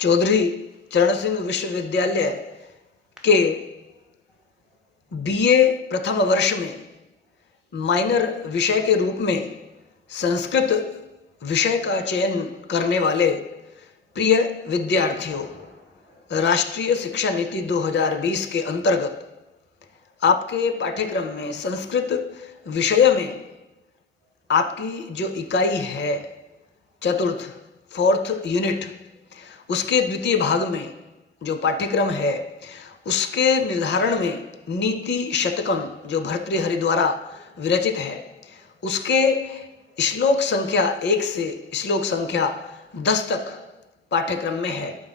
चौधरी चरण सिंह विश्वविद्यालय के बीए प्रथम वर्ष में माइनर विषय के रूप में संस्कृत विषय का चयन करने वाले प्रिय विद्यार्थियों, राष्ट्रीय शिक्षा नीति 2020 के अंतर्गत आपके पाठ्यक्रम में संस्कृत विषय में आपकी जो इकाई है चतुर्थ फोर्थ यूनिट, उसके द्वितीय भाग में जो पाठ्यक्रम है उसके निर्धारण में नीति शतकम जो भर्तृहरि द्वारा विरचित है उसके श्लोक संख्या 1 से श्लोक संख्या 10 तक पाठ्यक्रम में है।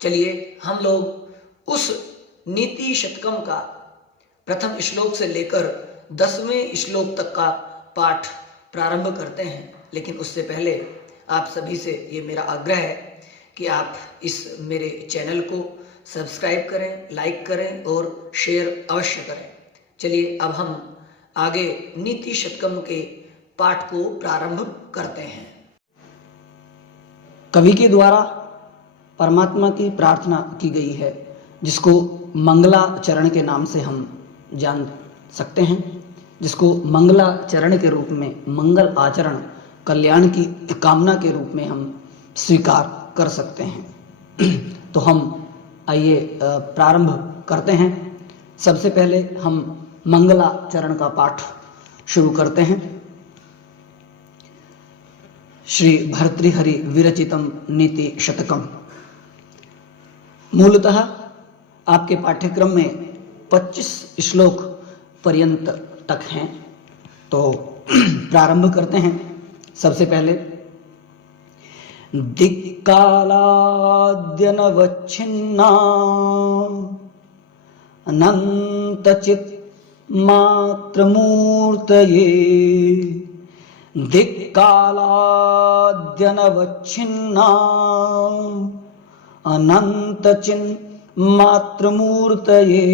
चलिए हम लोग उस नीति शतकम का प्रथम श्लोक से लेकर 10वें श्लोक तक का पाठ प्रारंभ करते हैं। लेकिन उससे पहले आप सभी से ये मेरा आग्रह है कि आप इस मेरे चैनल को सब्सक्राइब करें, लाइक करें और शेयर अवश्य करें। चलिए अब हम आगे नीति शतकम के पाठ को प्रारंभ करते हैं। कवि के द्वारा परमात्मा की प्रार्थना की गई है, जिसको मंगलाचरण के नाम से हम जान सकते हैं, जिसको मंगलाचरण के रूप में मंगल आचरण कल्याण की कामना के रूप में हम स्वीकार कर सकते हैं। तो हम आइए प्रारंभ करते हैं। सबसे पहले हम मंगलाचरण का पाठ शुरू करते हैं। श्री भर्तृहरि विरचितम नीति शतकम। मूलतः आपके पाठ्यक्रम में 25 श्लोक पर्यंत तक हैं, तो प्रारंभ करते हैं। सबसे पहले दिक्कालाद्यनवच्छिन्ना अनन्तचित् मात्रमूर्तये, दिक्कालाद्यनवच्छिन्ना अनन्तचिन्मात्रमूर्तये,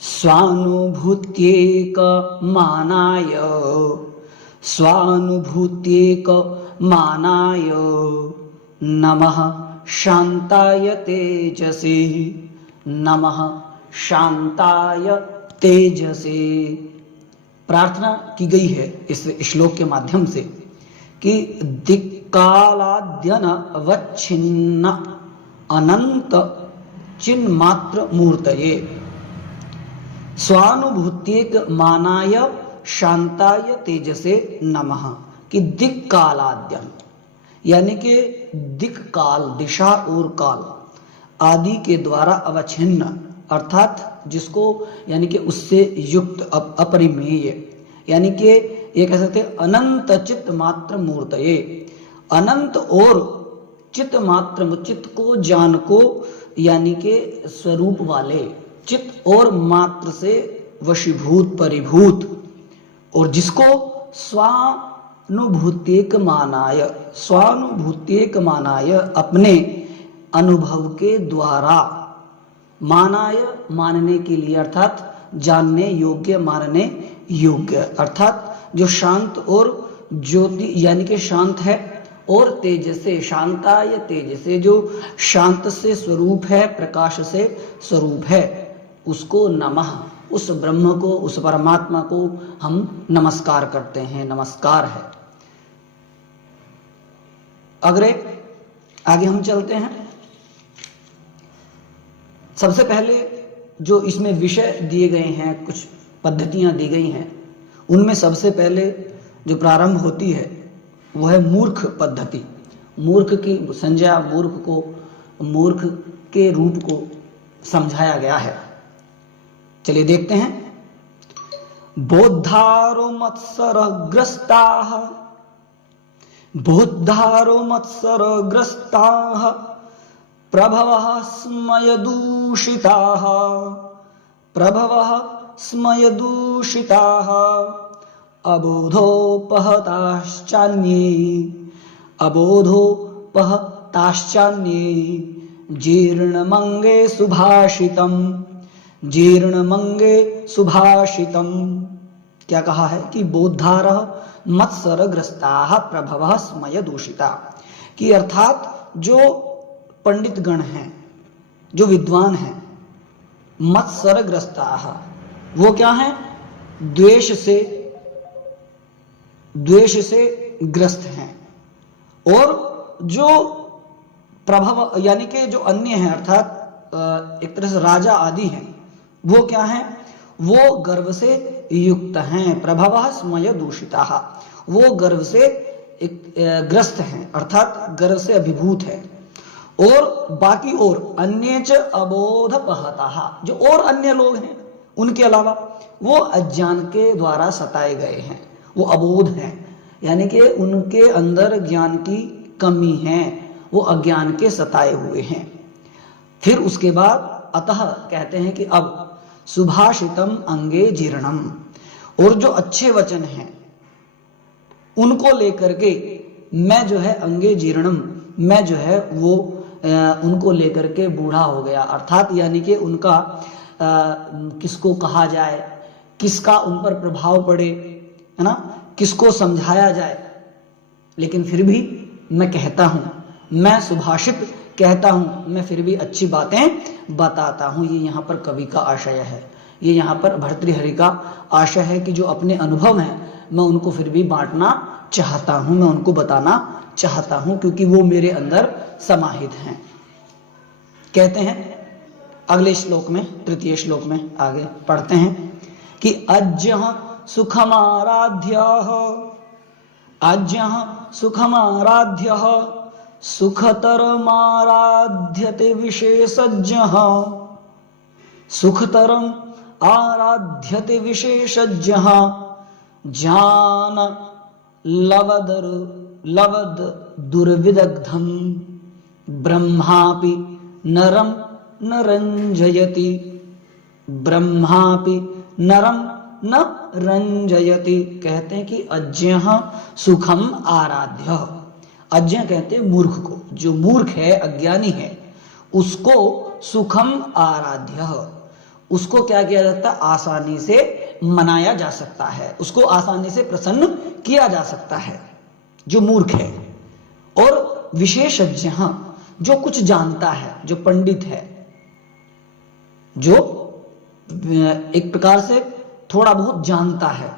स्वानुभूत्येकमानाय नमः शान्ताय तेजसे, नमः शान्ताय तेजसे। प्रार्थना की गई है इस श्लोक के माध्यम से कि दिक्कालाद्यनवच्छिन्न अनंत चिन्मात्र मूर्तये, स्वानुभूत्येक मानाय शांताय तेजसे नमः। कि दिक्कालाद्यन यानी कि दिक काल, दिशा और काल आदि के द्वारा अवच्छिन्न, अर्थात जिसको यानी कि उससे युक्त अपरिमेय, यानी कि ये कह सकते हैं अनंत चित्त मात्र मूर्तये, अनंत और चित्त मात्र, चित्त को जान को यानी कि स्वरूप वाले, चित्त और मात्र से वशीभूत परिभूत, और जिसको स्वानुभूत्येक मानाय, स्वानुभूत्येक मानाय अपने अनुभव के द्वारा, मानाय मानने के लिए, अर्थात जानने योग्य, मानने योग्य, अर्थात जो शांत और ज्योति यानी कि शांत है, और तेज से, शांताय तेज से, जो शांत से स्वरूप है, प्रकाश से स्वरूप है, उसको नमः, उस ब्रह्म को, उस परमात्मा को हम नमस्कार करते हैं, नमस्कार है। आगे हम चलते हैं। सबसे पहले जो इसमें विषय दिए गए हैं, कुछ पद्धतियां दी गई हैं, उनमें सबसे पहले जो प्रारंभ होती है वह है मूर्ख पद्धति। मूर्ख की संज्ञा, मूर्ख को, मूर्ख के रूप को समझाया गया है। चलिए देखते हैं। बोद्धारो मत्सरग्रस्ताः, बोद्धारो मत्सरग्रस्ताः, प्रभवः स्मयदूषिताः, प्रभवः स्मयदूषिताः, अबोधोपहताश्चान्ये, अबोधोपहताश्चान्ये, जीर्णमंगे सुभाषितम्, जीर्णमंगे सुभाषितम्। क्या कहा है कि बोद्धारः मत्सरग्रस्ताः प्रभवः स्मयदूषिता, कि अर्थात जो पंडित गण हैं, जो विद्वान हैं, मत्सरग्रस्ताः, वो क्या हैं? द्वेष से ग्रस्त हैं। और जो प्रभव यानी कि जो अन्य हैं, अर्थात एक तरह से राजा आदि हैं, वो क्या हैं? वो गर्व से युक्त हैं। प्रभवः स्मय दूषिताः, वो गर्व से ग्रस्त हैं, अर्थात गर्व से अभिभूत हैं। और बाकी और अन्य च अबोधपहताः, जो और अन्य लोग हैं उनके अलावा, वो अज्ञान के द्वारा सताए गए हैं, वो अबोध हैं, यानी कि उनके अंदर ज्ञान की कमी है, वो अज्ञान के सताए हुए हैं। फिर उसके बाद अतः कहते हैं कि अब सुभाषितम अंगे जीर्णम, और जो अच्छे वचन हैं उनको लेकर के मैं जो है अंगे जीर्णम, मैं जो है वो उनको लेकर के बूढ़ा हो गया, अर्थात यानी कि उनका किसको कहा जाए, किसका उन पर प्रभाव पड़े, है ना, किसको समझाया जाए। लेकिन फिर भी मैं कहता हूं, मैं सुभाषित कहता हूं, मैं फिर भी अच्छी बातें बताता हूं। ये यहाँ पर कवि का आशय है, ये यहाँ पर भर्तृहरि का आशय है कि जो अपने अनुभव हैं मैं उनको फिर भी बांटना चाहता हूं, मैं उनको बताना चाहता हूं, क्योंकि वो मेरे अंदर समाहित हैं। कहते हैं अगले श्लोक में, तृतीय श्लोक में आगे पढ़ते हैं कि अज्ञः सुखमाराध्यः, अज्ञः सुखमाराध्यः सुखतरमाराध्यते विशेषज्ञः, सुखतरम आराध्यते विशेषज्ञः, ज्ञान लवद दुर्विदग्धम ब्रह्मापि नरम न रंजयति, ब्रह्मापि नरम न रंजयति। कहते हैं कि अज्ञः सुखम आराध्य, अज्ञ कहते हैं मूर्ख को, जो मूर्ख है, अज्ञानी है, उसको सुखम आराध्य, उसको क्या किया जाता है? आसानी से मनाया जा सकता है, उसको आसानी से प्रसन्न किया जा सकता है, जो मूर्ख है। और विशेषज्ञ, जो कुछ जानता है, जो पंडित है, जो एक प्रकार से थोड़ा बहुत जानता है,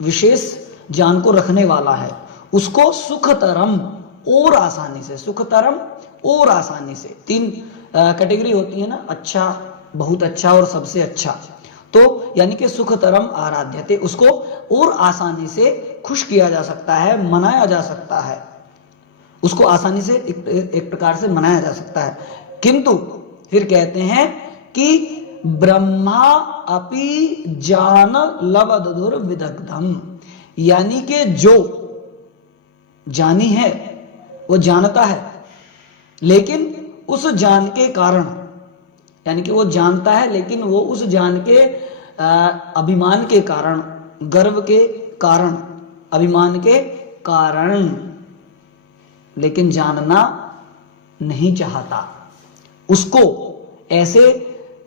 विशेष ज्ञान को रखने वाला है, उसको सुखतरम और आसानी से, सुखतरम और आसानी से, तीन कैटेगरी होती है ना, अच्छा, बहुत अच्छा और सबसे अच्छा। तो यानी कि सुखतरम आराध्यते, उसको और आसानी से खुश किया जा सकता है, मनाया जा सकता है, उसको आसानी से एक प्रकार से मनाया जा सकता है। किंतु फिर कहते हैं कि ब्रह्मा अपि जान लवदुर विदग्धम, यानी कि जो जानी है वो जानता है, लेकिन उस जान के कारण, यानी कि वो जानता है लेकिन वो उस जान के अभिमान के कारण, गर्व के कारण, अभिमान के कारण, लेकिन जानना नहीं चाहता। उसको ऐसे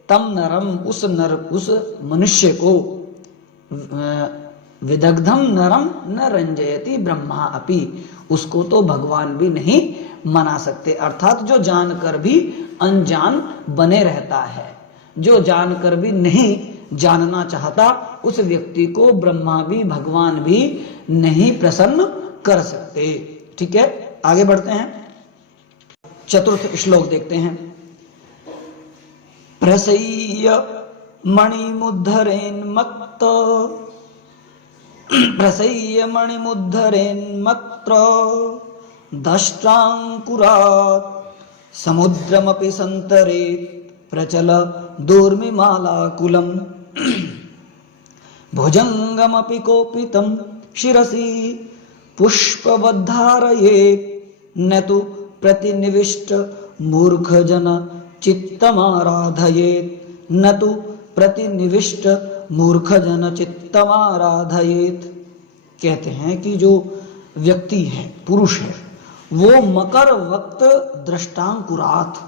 तम नरम, उस मनुष्य को विदग्धम नरम न रंजयति ब्रह्मा अपि, उसको तो भगवान भी नहीं मना सकते। अर्थात जो जानकर भी अनजान बने रहता है, जो जानकर भी नहीं जानना चाहता, उस व्यक्ति को ब्रह्मा भी भगवान भी नहीं प्रसन्न कर सकते। ठीक है, आगे बढ़ते हैं, चतुर्थ श्लोक देखते हैं। प्रसय्य मणिमुद्धरेन्मत्त, प्रसय्य मणिमुद्धरेन्मत्र दष्ट्रांकुरात् समुद्रमपि संतरेत् प्रचल दूर्मिमालाकुलम् भुजंगमपि कोपितं शिरसि पुष्पवद्धारयेत् न तु प्रतिनिविष्ट मूर्खजन चित्तमाराधयेत्, न तु प्रतिनिविष्ट मूर्खजन चित्तमाराधयेत्। कहते हैं कि जो व्यक्ति है, पुरुष है, वो मकर वक्त दृष्टांकुरात,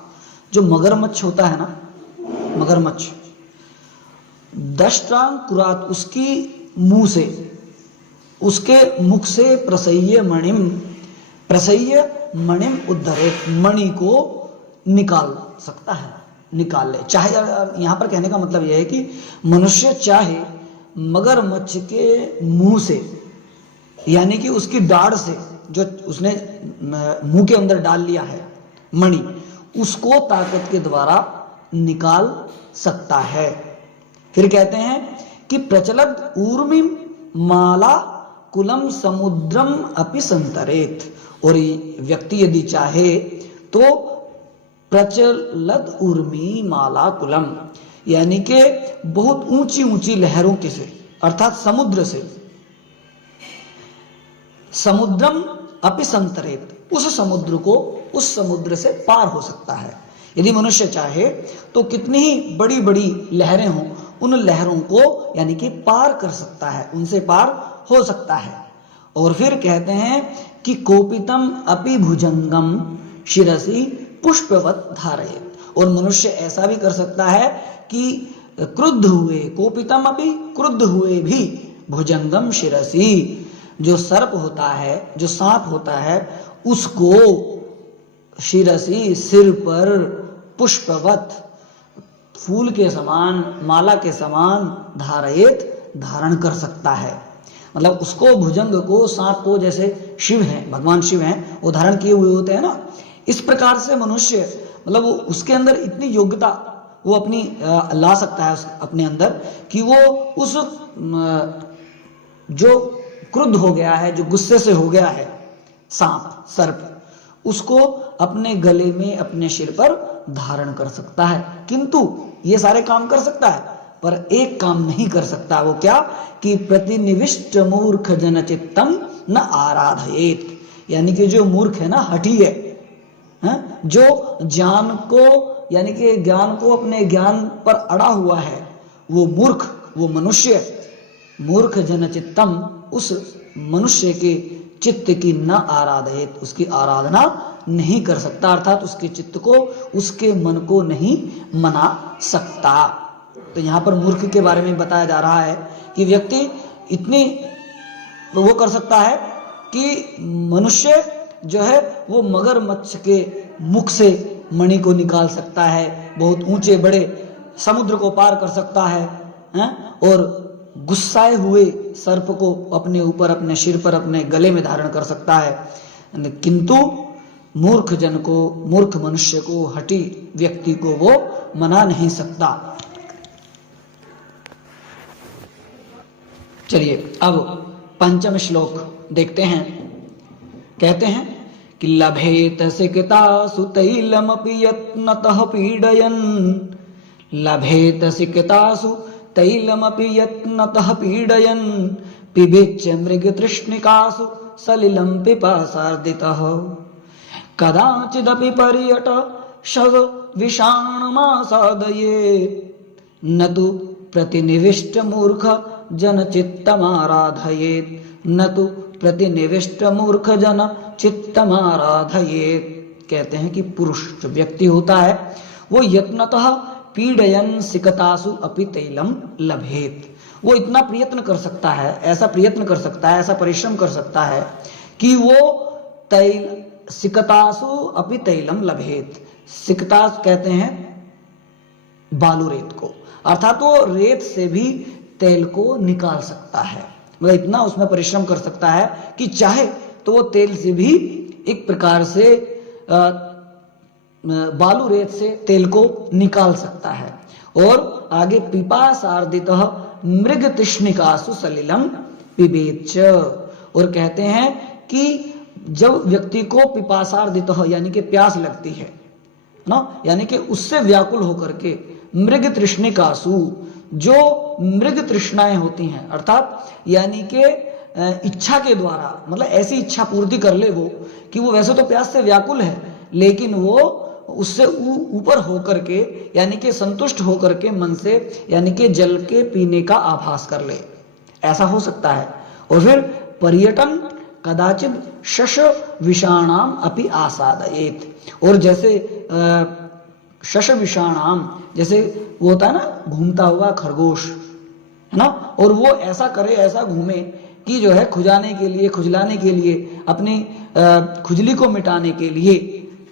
जो मगरमच्छ होता है ना, मगरमच्छ, दृष्टांकुरात, उसकी मुंह से, उसके मुख से प्रसय्य मणिम, प्रसह्य मणिम उद्धरेत, मणि को निकाल सकता है, निकाल ले। चाहे, यहां पर कहने का मतलब यह है कि मनुष्य चाहे मगरमच्छ के मुंह से, यानी कि उसकी दाढ़ से जो उसने मुंह के अंदर डाल लिया है मणि, उसको ताकत के द्वारा निकाल सकता है। फिर कहते हैं कि प्रचलद ऊर्मि माला कुलम समुद्रम अपि संतरेत, और व्यक्ति यदि चाहे तो प्रचलद ऊर्मि माला कुलम, यानी कि बहुत ऊंची ऊंची लहरों के से, अर्थात समुद्र से, समुद्रम अपि संतरेत, उस समुद्र को, उस समुद्र से पार हो सकता है। यदि मनुष्य चाहे तो कितनी ही बड़ी बड़ी लहरें हों, उन लहरों को यानी कि पार कर सकता है, उनसे पार हो सकता है। और फिर कहते हैं कि कोपितम अपि भुजंगम शिरसि पुष्पवत धारयेत, और मनुष्य ऐसा भी कर सकता है कि क्रुद्ध हुए, कोपितम अपि, क्रुद्ध हुए भी, भुजंगम शिरसि, जो सर्प होता है, जो सांप होता है, उसको शिरसि, सिर पर, पुष्पवत, फूल के समान, माला के समान, धारयेत, धारण कर सकता है। मतलब उसको, भुजंग को, सांप को, जैसे शिव हैं, भगवान शिव हैं, वो धारण किए हुए होते हैं ना, इस प्रकार से मनुष्य, मतलब उसके अंदर इतनी योग्यता वो अपनी ला सकता है अपने अंदर, कि वो उस जो क्रुद्ध हो गया है, जो गुस्से से हो गया है सांप, सर्प, उसको अपने गले में, अपने सिर पर धारण कर सकता है। किंतु ये सारे काम कर सकता है, पर एक काम नहीं कर सकता, वो क्या, कि प्रतिनिविष्ट मूर्ख जन चित्तम न आराधयेत, यानी कि जो मूर्ख है ना, हठी है, जो ज्ञान को, यानी कि ज्ञान को, अपने ज्ञान पर अड़ा हुआ है, वो मूर्ख, वो मनुष्य, मूर्ख जन चित्तम, उस मनुष्य के चित्त की न आराधयेत, उसकी आराधना नहीं कर सकता, अर्थात उसके चित्त को, उसके मन को नहीं मना सकता। तो यहां पर मूर्ख के बारे में बताया जा रहा है कि व्यक्ति इतनी वो कर सकता है कि मनुष्य जो है वो मगरमच्छ के मुख से मणि को निकाल सकता है, बहुत ऊंचे बड़े समुद्र को पार कर सकता है, और गुस्साए हुए सर्प को अपने ऊपर, अपने सिर पर, अपने गले में धारण कर सकता है। किंतु मूर्ख जन को, मूर्ख मनुष्य को, हठी व्यक्ति को वो मना नहीं सकता। चलिए अब पंचम श्लोक देखते हैं। कहते हैं कि लभेत सिकतासु तैलमपि यत्नतः पीडयन्, लभेत सिकतासु तैलमपि यत्नतः पीडयन्, पिबेच्च मृगतृष्णिकासु सलिलं पिपासार्दितः, कदाचिदपि पर्यट शव विषाणमासादयेत्, न तु प्रतिनिविष्ट मूर्ख जन चित्तमाराधयेत्, न तु प्रतिनिविष्ट मूर्ख जन चित्तमाराधयेत्। कहते हैं कि पुरुष जो व्यक्ति होता है वो यत्नतः पीडयन सिकतासु अपि तैलम लभेत, वो इतना प्रयत्न कर सकता है, ऐसा प्रयत्न कर सकता है, ऐसा परिश्रम कर सकता है कि वो तैल, सिकतासु अपि तैलम लभेत, सिकतास कहते हैं बालू रेत को, अर्थात वो रेत से भी तेल को निकाल सकता है। मतलब इतना उसमें परिश्रम कर सकता है कि चाहे तो वो तेल से भी एक प्रकार से बालू रेत से तेल को निकाल सकता है। और आगे पिपासार्दितः मृग तृष्णिकासु सलिलम पिबेच्च, और कहते हैं कि जब व्यक्ति को पिपासार्दितः यानी कि प्यास लगती है ना, यानी कि उससे व्याकुल होकर के मृग तृष्णिकासु, जो मृग तृष्णाएं होती हैं, अर्थात यानी कि इच्छा के द्वारा, मतलब ऐसी इच्छा पूर्ति कर ले वो कि वो वैसे तो प्यास से व्याकुल है, लेकिन वो उससे ऊपर होकर के, यानी कि संतुष्ट होकर के मन से, यानी कि जल के पीने का आभास कर ले, ऐसा हो सकता है। और फिर पर्यटन कदाचित शश विषाणाम अपि आसादयेत, और जैसे शश विषाणाम, जैसे वो होता है ना घूमता हुआ खरगोश, है ना, और वो ऐसा करे, ऐसा घूमे कि जो है खुजाने के लिए, खुजलाने के लिए, अपनी खुजली को मिटाने के लिए,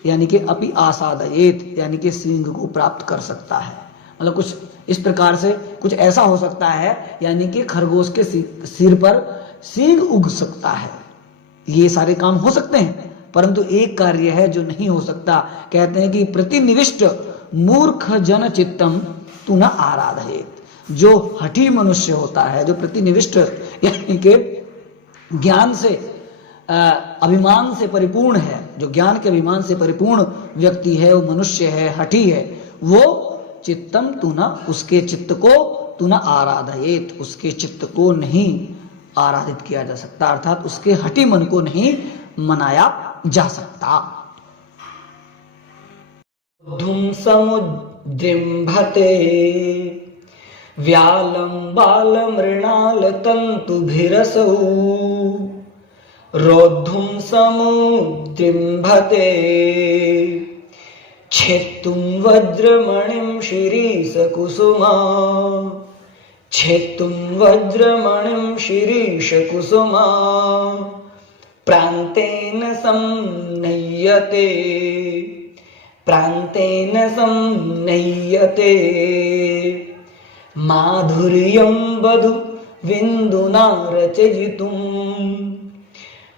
यानी कि अपि आसादयेत, यानी कि सींग को प्राप्त कर सकता है। मतलब कुछ इस प्रकार से कुछ ऐसा हो सकता है, यानी कि खरगोश के सिर पर सींग उग सकता है। ये सारे काम हो सकते हैं, परंतु एक कार्य है जो नहीं हो सकता। कहते हैं कि प्रतिनिविष्ट मूर्ख जन चित्तम तू न आराधयेत। जो हठी मनुष्य होता है, जो प्रतिनिविष्ट यानी कि ज्ञान से अभिमान से परिपूर्ण है, जो ज्ञान के अभिमान से परिपूर्ण व्यक्ति है, वो मनुष्य है, हठी है, वो चित्तम तू न, उसके चित्त को तू न आराधयेत, उसके चित्त को नहीं आराधित किया जा सकता, अर्थात उसके हठी मन को नहीं मनाया जा सकता। धुम समुद्रिम्भते व्यालं बालमृणाल तन्तुभिरसौ रोद्धुं समुद्रिम्भते छेत्तुं वज्रमणिं शिरीषकुसुमा छेत्तुं वज्रमणिं शिरीषकुसुमा प्रान्तेन संनह्यते प्रान्तेन संनह्यते माधुर्यं वधु विन्दुना रचयितुं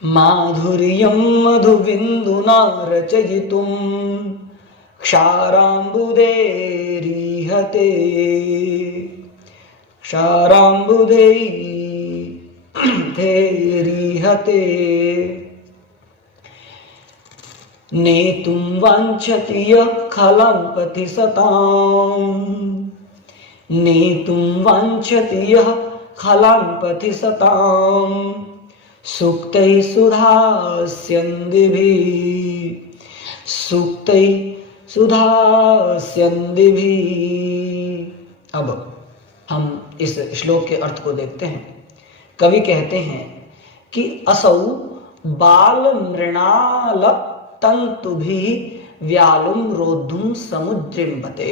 माधुर्यं मधुविन्दुना रचयितुं क्षाराम्बुधेरिहते क्षाराम्बुधेरिहते नेतुं वाञ्छति यः खलां पथि सताम् नेतुं वाञ्छति यः खलां पथि सताम् सूक्तैः सुधास्यन्दिभिः सूक्तैः सुधास्यन्दिभिः। अब हम इस श्लोक के अर्थ को देखते हैं। कवि कहते हैं कि असौ बाल मृणाल तंतुभिः व्यालुं रोद्धुं समुद्रिम्भते।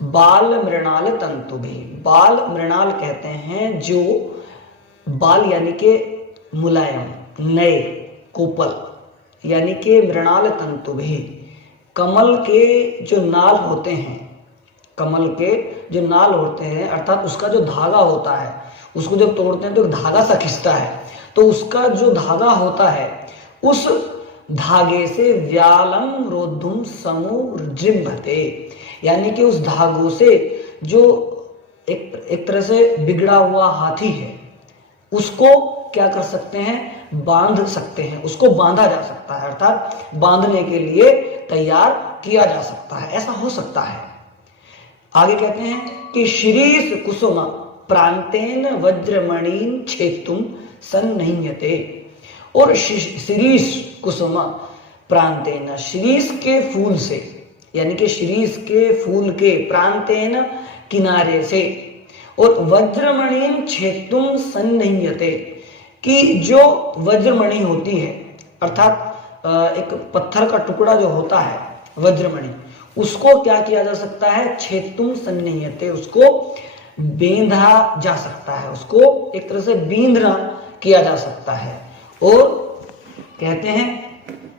बाल मृणाल तंतुभिः, बाल मृणाल कहते हैं जो बाल यानी के मुलायम, नए, कोपल, यानी के मृणाल तंतुभिः, कमल के जो नाल होते हैं, कमल के जो नाल होते हैं, अर्थात उसका जो धागा होता है, उसको जब तोड़ते हैं तो धागा सा खिंचता है, तो उसका जो धागा होता है, उस धागे से व्यालं रोद्धुं समुद्रिम्भते, यानी कि उस धागों से जो एक तरह से बिगड़ा हुआ हाथी है, उसको क्या कर सकते हैं, बांध सकते हैं, उसको बांधा जा सकता है, अर्थात बांधने के लिए तैयार किया जा सकता है, ऐसा हो सकता है। आगे कहते हैं कि शिरीष कुसुम प्रांतेन वज्रमणीन छेत्तुं सन्नह्यते। और शिरीष कुसुम प्रांतेन, शिरीष के फूल से, यानी कि शिरीष के फूल के, प्रांतेन किनारे से, और वज्रमणिं छेत्तुं सन्नह्यते, कि जो वज्रमणि होती है, अर्थात एक पत्थर का टुकड़ा जो होता है वज्रमणि, उसको क्या किया जा सकता है, छेत्तुं सन्नह्यते, उसको बेंधा जा सकता है, उसको एक तरह से बींधना किया जा सकता है। और कहते हैं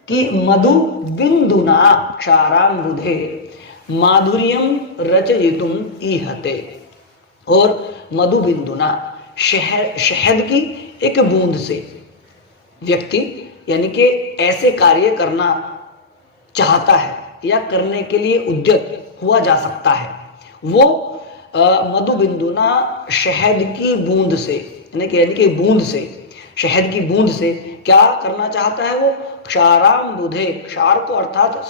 कि मधु बिंदुना क्षाराम्बुधे माधुर्यम रचयितुं ईहते। और मधु बिंदुना, शहद की एक बूंद से व्यक्ति, यानी कि ऐसे कार्य करना चाहता है या करने के लिए उद्यत हुआ जा सकता है, वो मधु बिंदुना शहद की बूंद से, यानी कि बूंद से, शहद की बूंद से क्या करना चाहता है, वो क्षाराम्बुधे, क्षार को अर्थात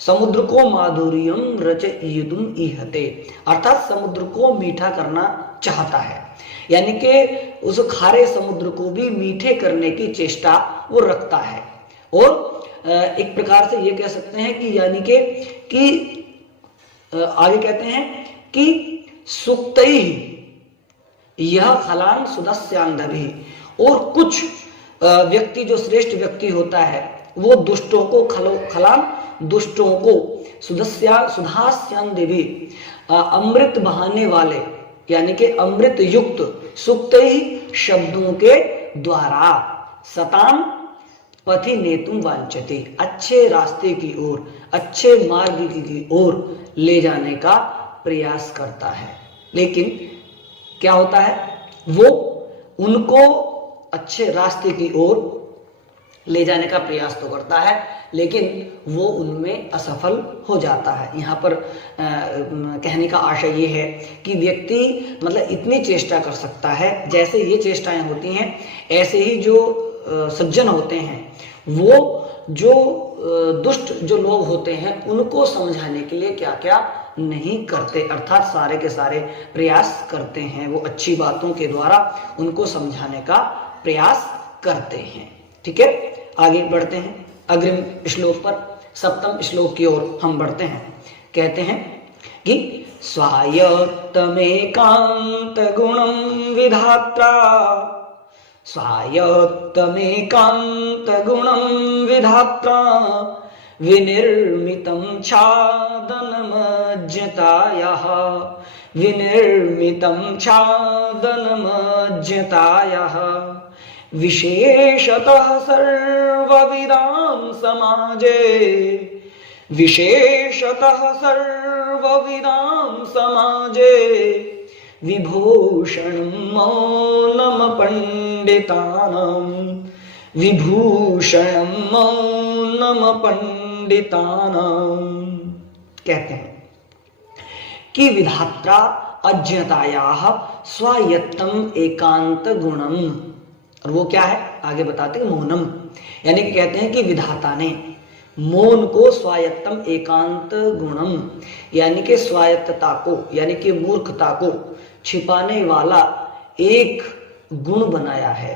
समुद्र को माधुर्यम रचयितुं ईहते, अर्थात समुद्र को मीठा करना चाहता है, यानी कि उस खारे समुद्र को भी मीठे करने की चेष्टा वो रखता है। और एक प्रकार से ये कह सकते हैं कि यानी कि आगे कहते हैं कि सुक्तैः यह खलान सुदस्यांधभिः, और कुछ व्यक्ति जो श्रेष्ठ व्यक्ति होता है, वो दुष्टों को खलान, दुष्टों को, सुधास्यांधभिः अमृत बहाने वाले, यानी कि अमृत युक्त सुक्त ही शब्दों के द्वारा सताम पथि नेतुम वांछते, अच्छे रास्ते की ओर, अच्छे मार्ग की ओर ले जाने का प्रयास करता है। लेकिन क्या होता है, वो उनको अच्छे रास्ते की ओर ले जाने का प्रयास तो करता है, लेकिन वो उनमें असफल हो जाता है। यहाँ पर कहने का आशय ये है कि व्यक्ति मतलब इतनी चेष्टा कर सकता है, जैसे ये चेष्टाएं होती हैं ऐसे ही जो सज्जन होते हैं वो जो दुष्ट जो लोग होते हैं उनको समझाने के लिए क्या क्या नहीं करते, अर्थात सारे के सारे प्रयास करते हैं, वो अच्छी बातों के द्वारा उनको समझाने का प्रयास करते हैं। ठीक है, आगे बढ़ते हैं अग्रिम श्लोक पर, सप्तम श्लोक की ओर हम बढ़ते हैं। कहते हैं कि स्वायत्तमेकांत गुणं विधात्रा, स्वायत्तमेकांत गुणं विधात्रा विनिर्मितं छादनमज्ञतायाः, विनिर्मितं छादनमज्ञतायाः विशेषतः सर्वविदां समाजे, विशेषतः सर्वविदां समाजे विभूषणं मौनम पंडितानां, विभूषणं मौनम पंडितानां। कहते हैं कि विधात्रा अज्ञतायाः स्वायत्तम एकांत गुणम, और वो क्या है आगे बताते हैं, मौनम, यानी कि कहते हैं कि विधाता ने मौन को स्वायत्तम एकांत गुणम यानी कि स्वायत्तता को यानी कि मूर्खता को छिपाने वाला एक गुण बनाया है,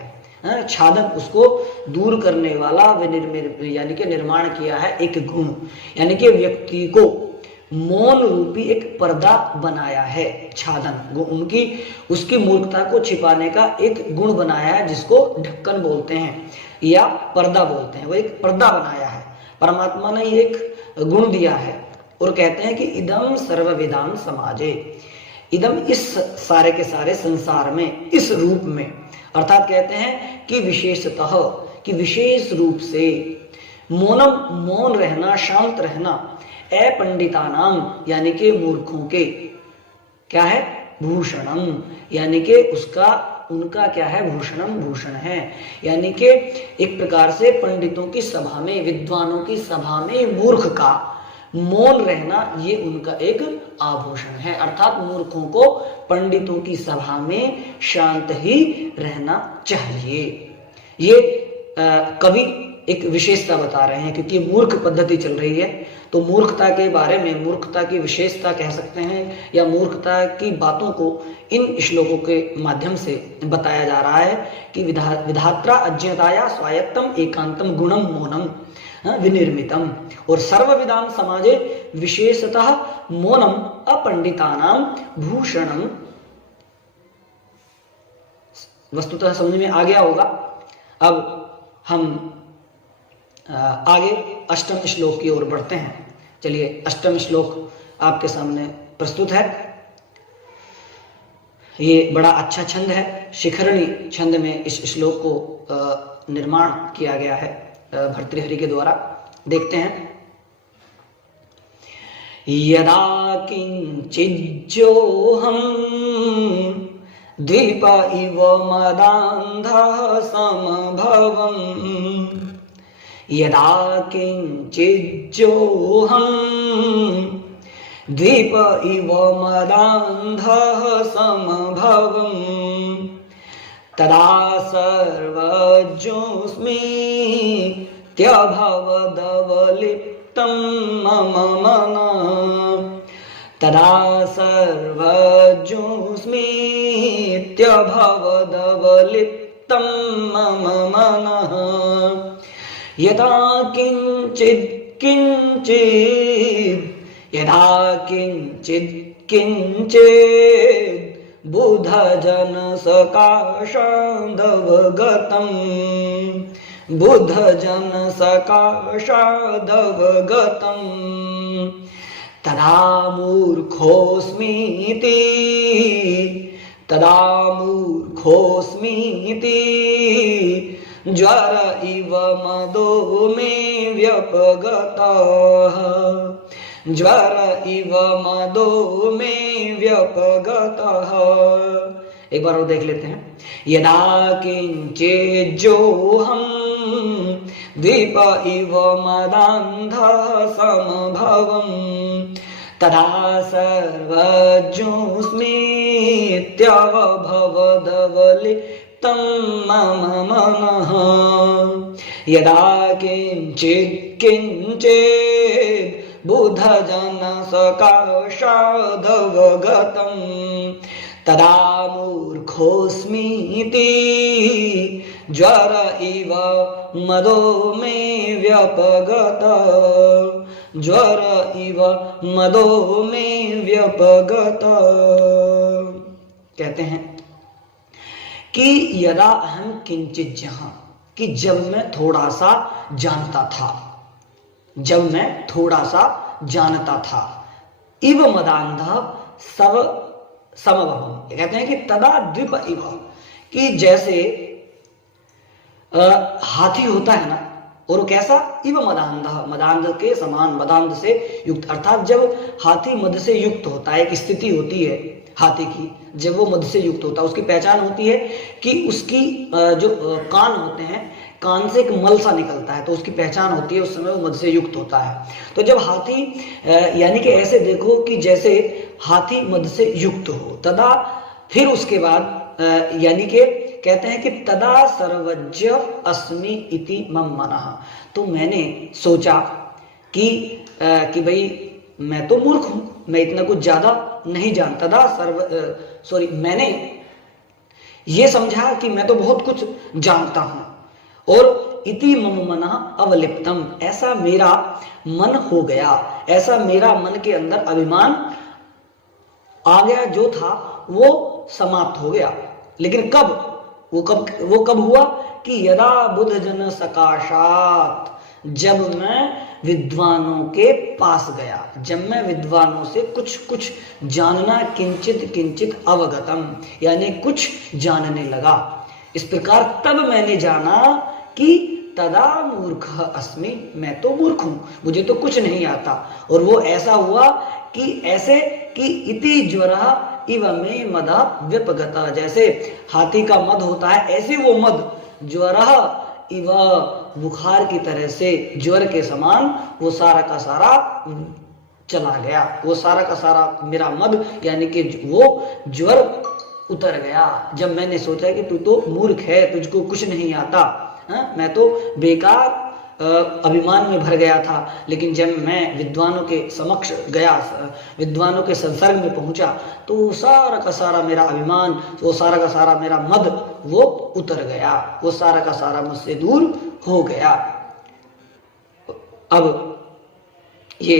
छादन उसको दूर करने वाला यानी कि निर्माण किया है एक गुण, यानी कि व्यक्ति को मौन रूपी एक पर्दा बनाया है, छादन उनकी उसकी मूर्खता को छिपाने का एक गुण बनाया है, जिसको ढक्कन बोलते हैं या पर्दा बोलते हैं। वो एक पर्दा बनाया है, परमात्मा ने एक गुण दिया है। और कहते हैं कि इदम सर्वविदाम समाजे, इदम इस सारे के सारे संसार में इस रूप में, अर्थात कहते हैं कि विशेषतः कि विशेष रूप से मौनम मौन रहना, शांत रहना, अपंडितानाम यानी कि मूर्खों के क्या है, भूषणम यानी कि उसका उनका क्या है, भूषणम भूषण है, यानी कि एक प्रकार से पंडितों की सभा में, विद्वानों की सभा में मूर्ख का मौन रहना ये उनका एक आभूषण है, अर्थात मूर्खों को पंडितों की सभा में शांत ही रहना चाहिए। ये कवि एक विशेषता बता रहे हैं, क्योंकि मूर्ख पद्धति चल रही है तो मूर्खता के बारे में, मूर्खता की विशेषता कह सकते हैं या मूर्खता की बातों को इन श्लोकों के माध्यम से बताया जा रहा है कि विधात्रा अज्ञताया स्वायत्तम एकांतम गुणम मौनम विनिर्मितम, और सर्वविदाम समाजे विशेषतः मौनम अपंडितानाम भूषणम। वस्तुतः समझ में आ गया होगा। अब हम आगे अष्टम श्लोक की ओर बढ़ते हैं। चलिए, अष्टम श्लोक आपके सामने प्रस्तुत है। ये बड़ा अच्छा छंद है, शिखरणी छंद में इस श्लोक को निर्माण किया गया है भर्तृहरि के द्वारा। देखते हैं, यदा किंचिज्जोहम द्वीप इव मदान्धः समभवम्, यदा किंचिज्जोहम द्वीप इव मदान्धः समभवम्, तदा सर्वज्ञोऽस्मि त्यभवदवलिप्तं मम मनः, तदा सर्वज्ञोऽस्मि त्यभवदवलिप्तं मम मनः, यदा किंचित् किंचित्, यदा किंचित् किंचित् बुध जन सकाशादवगतम्, बुध जन सकाशादवगतम्, तदा मूर्खोऽस्मीति, तदा मूर्खोऽस्मीति ज्वर इव मदो मे व्यपगतः, ज्वर इव मदो मे व्यपगतः। एक बार और देख लेते हैं। यदा किंचिज्जोऽहं द्वीप इव मदान्धः समभवम् तदा सर्वज्ञोऽस्मीत्यवभवदवलिप्तं मम मनः। यदा किंचित् बुधजनसकाशादवगतं तदा मूर्खोऽस्मीति ज्वर इव मदो मे व्यपगतः, ज्वर इव मदो मे व्यपगतः। कहते हैं कि यदा अहम किंचित जहां, कि जब मैं थोड़ा सा जानता था, जब मैं थोड़ा सा जानता था, इव मदांध सब समभवम्। कहते हैं कि तदा द्वीप इव, कि जैसे हाथी होता है ना, और वो कैसा, इव मदांध, मदांध के समान, मदांध से युक्त। अर्थात जब हाथी मद से युक्त होता है, एक स्थिति होती है हाथी की, जब वो मद से युक्त होता है, उसकी पहचान होती है कि उसकी जो कान होते हैं, कान से एक मल सा निकलता है, तो उसकी पहचान होती है, उस समय वो मद से युक्त होता है। तो जब हाथी यानी कि ऐसे देखो कि जैसे हाथी मद से युक्त हो, तदा फिर उसके बाद यानी कि कहते हैं कि तदा सर्वज्ञ अस्मि इति मम मनः। तो मैंने सोचा कि भाई मैं तो मूर्ख हूं, मैं इतना कुछ ज्यादा नहीं जानता था। मैंने ये समझा कि मैं तो बहुत कुछ जानता हूं, और इति मम मनः अवलिप्तम, ऐसा मेरा मन हो गया, ऐसा मेरा मन के अंदर अभिमान आ गया, जो था वो समाप्त हो गया। लेकिन कब वो कब हुआ कि यदा बुध जन सकाशात, जब मैं विद्वानों के पास गया, जब मैं विद्वानों से कुछ जानना, किंचित किंचित अवगतम, यानी कुछ जानने लगा। इस प्रकार तब मैंने जाना कि तदा मूर्ख अस्मि, मैं तो मूर्ख हूं, मुझे तो कुछ नहीं आता। और वो ऐसा हुआ कि ऐसे कि इति ज्वरः इव मे मदा व्यपगतः, जैसे हाथी का मद होता है, ऐसे वो मद ज्वरः इव, बुखार की तरह से, ज्वर के समान वो सारा का सारा चला गया, वो सारा का सारा मेरा मद यानी कि वो ज्वर उतर गया। जब मैंने सोचा कि तू तो मूर्ख है, तुझको कुछ नहीं आता, मैं तो बेकार अभिमान में भर गया था। लेकिन जब मैं विद्वानों के समक्ष गया, विद्वानों के संसर्ग में पहुंचा, तो वो सारा का सारा मेरा अभिमान, वो सारा का सारा मेरा मद वो उतर गया, वो सारा का सारा मुझसे दूर हो गया। अब ये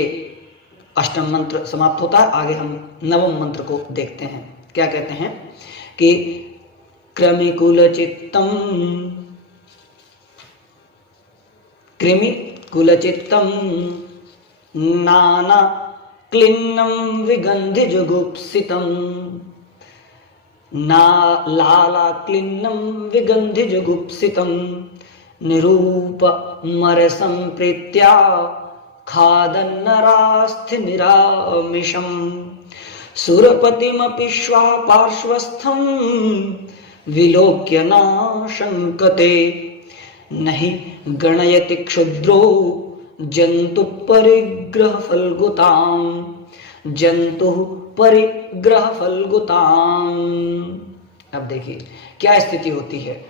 अष्टम मंत्र समाप्त होता है। आगे हम नवम मंत्र को देखते हैं। क्या कहते हैं कि कृमिकुलचित्तम, कृमिकुलचित्तम नाना क्लिन्नं विगन्धि जुगुप्सितं, ना लाला क्लिन्नं विगन्धि जुगुप्सितं निरूपमरसं प्रीत्या खादन्नरास्थि निरामिषं सुरपतिमपि श्वापार्श्वस्थं विलोक्य नाशंकते नहि गणयति क्षुद्रो जंतु परिग्रह फलगुताम, जंतु परिग्रह फलगुताम। अब देखिए क्या स्थिति होती है,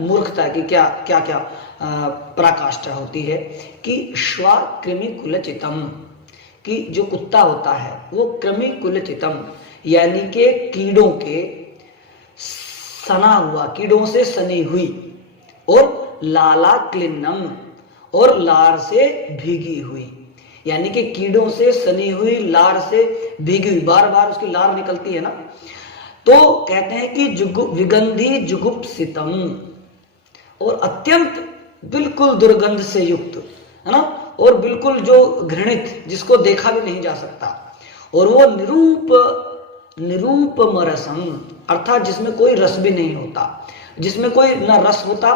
मूर्खता की क्या क्या क्या पराकाष्ठा होती है कि श्वा कृमिकुलचितम, कि जो कुत्ता होता है वो कृमिकुलचितम यानी के कीड़ों के सना हुआ, कीड़ों से सनी हुई, और लाला क्लिन्नम, और लार से भीगी हुई, यानी कि कीड़ों से सनी हुई, लार से भीगी हुई, बार बार उसकी लार निकलती है ना। तो कहते हैं कि विगंधी जुगुप्सितम, और अत्यंत बिल्कुल दुर्गंध से युक्त, है ना, और बिल्कुल जो घृणित, जिसको देखा भी नहीं जा सकता, और वो निरूपम रसम, अर्थात जिसमें कोई रस भी नहीं होता, जिसमें कोई ना रस होता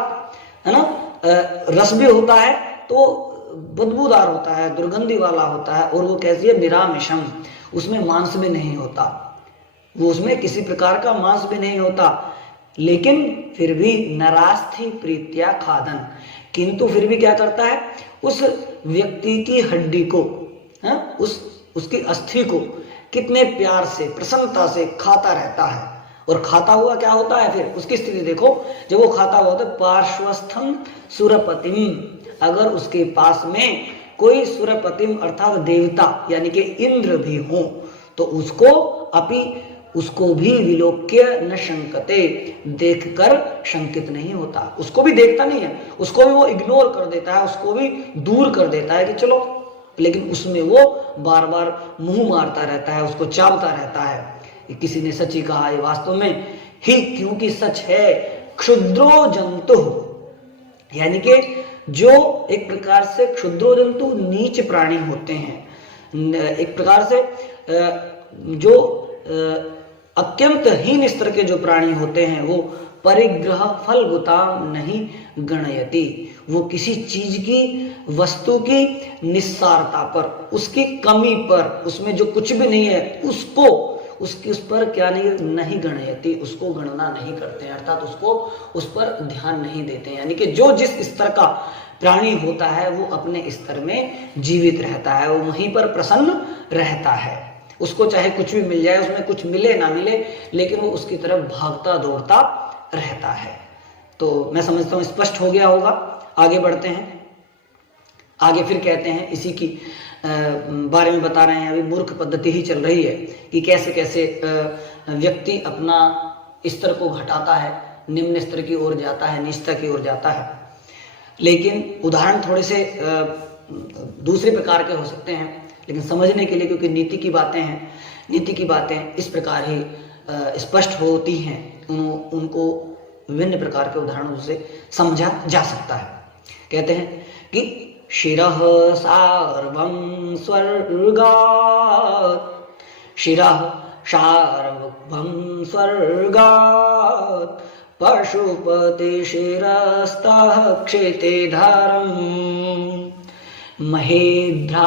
है ना, रस भी होता है तो बदबूदार होता है, दुर्गंधी वाला होता है, और वो कैसी है, निरामिषम, उसमें मांस भी नहीं होता, वो उसमें किसी प्रकार का मांस भी नहीं होता, लेकिन फिर भी नरास्थि प्रीत्या खादन, किंतु फिर भी क्या करता है, उस व्यक्ति की हड्डी को, उसकी अस्थि को कितने प्यार से, प्रसन्नता से खाता रहता है। और खाता हुआ क्या होता है, फिर उसकी स्थिति देखो, जब वो खाता हुआ तो पार्श्वस्थम सुरपतिम, अगर उसके पास में कोई सुरपतिम अर्थात देवता यानी कि इंद्र भी हो तो उसको भी विलोक्य न शंकते, देखकर शंकित नहीं होता, उसको भी देखता नहीं है, उसको भी वो इग्नोर कर देता है, उसको भी दूर कर देता है कि चलो, लेकिन उसमें वो बार बार मुंह मारता रहता है, उसको चावता रहता है। किसी ने सच ही कहा है, वास्तव में ही, क्योंकि सच है, क्षुद्रो जंतु, यानी कि जो एक प्रकार से क्षुद्रो जंतु नीच प्राणी होते हैं, एक प्रकार से जो अत्यंत हीन स्तर के जो प्राणी होते हैं, वो परिग्रह फलगुताम नहीं गणयति, वो किसी चीज की, वस्तु की निस्सारता पर, उसकी कमी पर, उसमें जो कुछ भी नहीं है उसको, उस पर क्या नहीं गणयति, उसको गणना नहीं करते हैं, अर्थात उसको उस पर ध्यान नहीं देते हैं। यानी कि जो जिस स्तर का प्राणी होता है वो अपने स्तर में जीवित रहता है, वो वहीं पर प्रसन्न रहता है, उसको चाहे कुछ भी मिल जाए, उसमें कुछ मिले ना मिले, लेकिन वो उसकी तरफ भागता दौड़ता रहता है। तो मैं समझता हूँ स्पष्ट हो गया होगा। आगे बढ़ते हैं, आगे फिर कहते हैं, इसी की बारे में बता रहे हैं, अभी मूर्ख पद्धति ही चल रही है कि कैसे कैसे व्यक्ति अपना स्तर को घटाता है, निम्न स्तर की ओर जाता है, निचता की ओर जाता है। लेकिन उदाहरण थोड़े से दूसरे प्रकार के हो सकते हैं, लेकिन समझने के लिए, क्योंकि नीति की बातें हैं, नीति की बातें इस प्रकार ही स्पष्ट होती हैं, उनको विभिन्न प्रकार के उदाहरणों से समझा जा सकता है। कहते हैं कि शिरः सार्वं स्वर्गात्, शिरः सार्वं स्वर्गात्, पशुपति शिरस्तः क्षितिधरम्, महेद्रादुत्तुङ्गा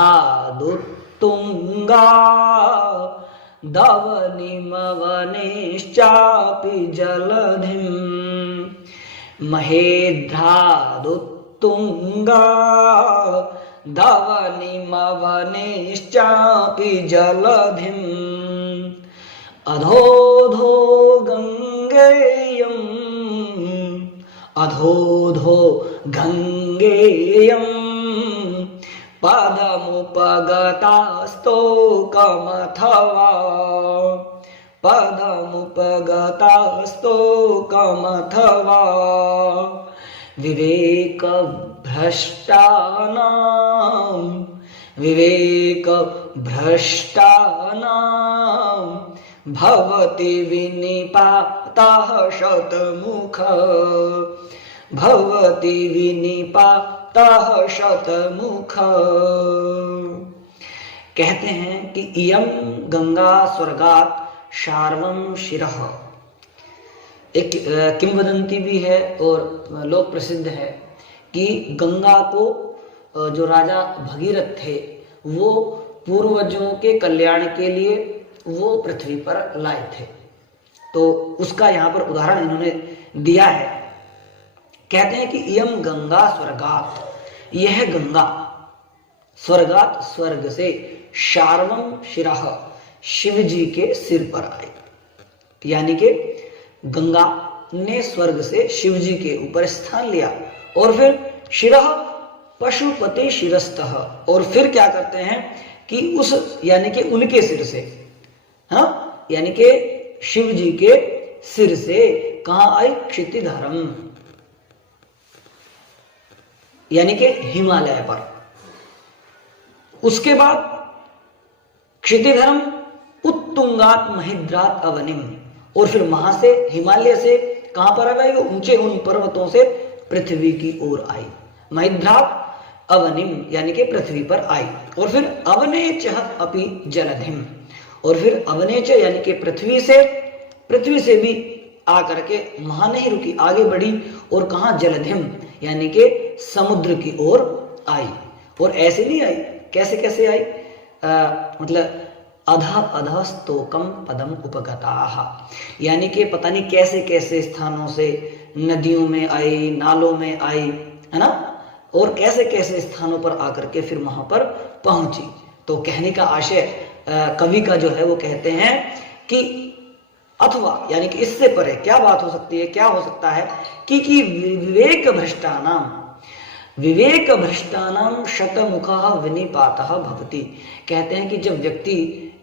धवनिमवनिश्चापि जलधिम्, महेद्रादुत्तुङ्गा धवनिमवनिश्चापि जलधिम्, अधोधो गङ्गेयम्, अधोधो गङ्गेयम्, पदमुपगतास्तोकमथवा, पदमुपगतास्तोकमथवा, विवेकभ्रष्टानां भवति विनिपातः शतमुख, भवति विनिपातः शतमुख। कहते हैं कि इयं गंगा स्वर्गात् शार्वं शिरः, एक किंवदंती भी है और लोक प्रसिद्ध है कि गंगा को जो राजा भगीरथ थे वो पूर्वजों के कल्याण के लिए वो पृथ्वी पर लाए थे, तो उसका यहाँ पर उदाहरण इन्होंने दिया है। कहते हैं कि इयं गंगा स्वर्गात्, यह गंगा स्वर्गात्, स्वर्ग से, शार्वं शिरः, शिव जी के सिर पर आई, यानी कि गंगा ने स्वर्ग से शिव जी के ऊपर स्थान लिया, और फिर शिरः पशुपति शिरस्तः, और फिर क्या करते हैं कि उस, यानी कि उनके सिर से, हाँ, यानी कि शिव जी के सिर से कहां आई, क्षितिधरम, यानी कि हिमालय पर। उसके बाद क्षितिधरम उत्तुंगात महिद्रात अवनिम, और फिर वहां से, हिमालय से कहां पर आ गई, ऊंचे उन पर्वतों से पृथ्वी की ओर आई। महिद्रात अवनिम यानी कि पृथ्वी पर आई। और फिर अवनेचः अपि जलधिम, और फिर अवनेच यानी कि पृथ्वी से भी आकर के वहां नहीं रुकी, आगे बढ़ी और कहा जलधिम यानी कि समुद्र की ओर आई। और ऐसे नहीं आई, कैसे कैसे आई, मतलब अधा अधस्तोकम पदम उपगताः, यानी कि पता नहीं कैसे कैसे स्थानों से, नदियों में आई, नालों में आई, है ना, और कैसे कैसे स्थानों पर आकर के फिर वहां पर पहुंची। तो कहने का आशय कवि का जो है वो कहते हैं कि अथवा यानी कि इससे परे क्या बात हो सकती है, क्या हो सकता है कि विवेक भ्रष्टानाम शतमुखः विनिपातः भवति। कहते हैं कि जब व्यक्ति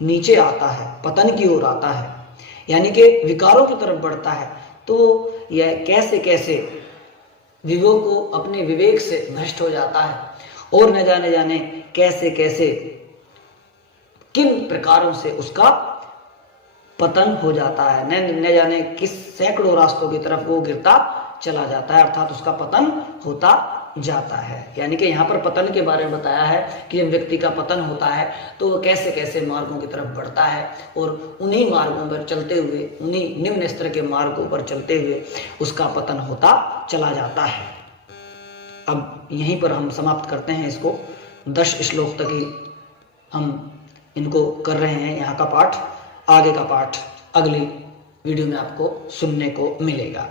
नीचे आता है, पतन की ओर आता है, यानी कि विकारों की तरफ बढ़ता है, तो यह कैसे कैसे विवेक को अपने विवेक से भ्रष्ट हो जाता है, और न जाने कैसे कैसे किन प्रकारों से उसका पतन हो जाता है, न जाने किस सैकड़ों रास्तों की तरफ वो गिरता चला जाता है, अर्थात उसका पतन होता जाता है। यानी कि यहाँ पर पतन के बारे में बताया है कि जब व्यक्ति का पतन होता है तो वो कैसे कैसे मार्गों की तरफ बढ़ता है, और उन्हीं मार्गों पर चलते हुए, उन्हीं निम्न स्तर के मार्गों पर चलते हुए उसका पतन होता चला जाता है। अब यहीं पर हम समाप्त करते हैं इसको, 10 श्लोक तक ही हम इनको कर रहे हैं यहाँ का पाठ। आगे का पाठ अगली वीडियो में आपको सुनने को मिलेगा।